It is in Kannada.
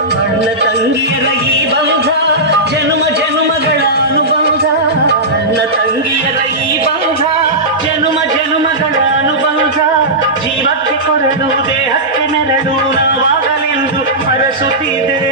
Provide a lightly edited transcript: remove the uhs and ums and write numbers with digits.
ಅಣ್ಣ ತಂಗಿಯರ ಈ ಬಂಧ ಜನ್ಮ ಜನ್ಮಗಳ ಅನುಬಂಧ. ಅಣ್ಣ ತಂಗಿಯರ ಈ ಬಂಧ ಜನ್ಮ ಜನ್ಮಗಳ ಅನುಬಂಧ. ಜೀವಕ್ಕೆ ಕೊರಡು ದೇಹಕ್ಕೆ ನೆರಳು ನಾವಾಗಲೆಂದು ಹರಸುತ್ತಿದೆ.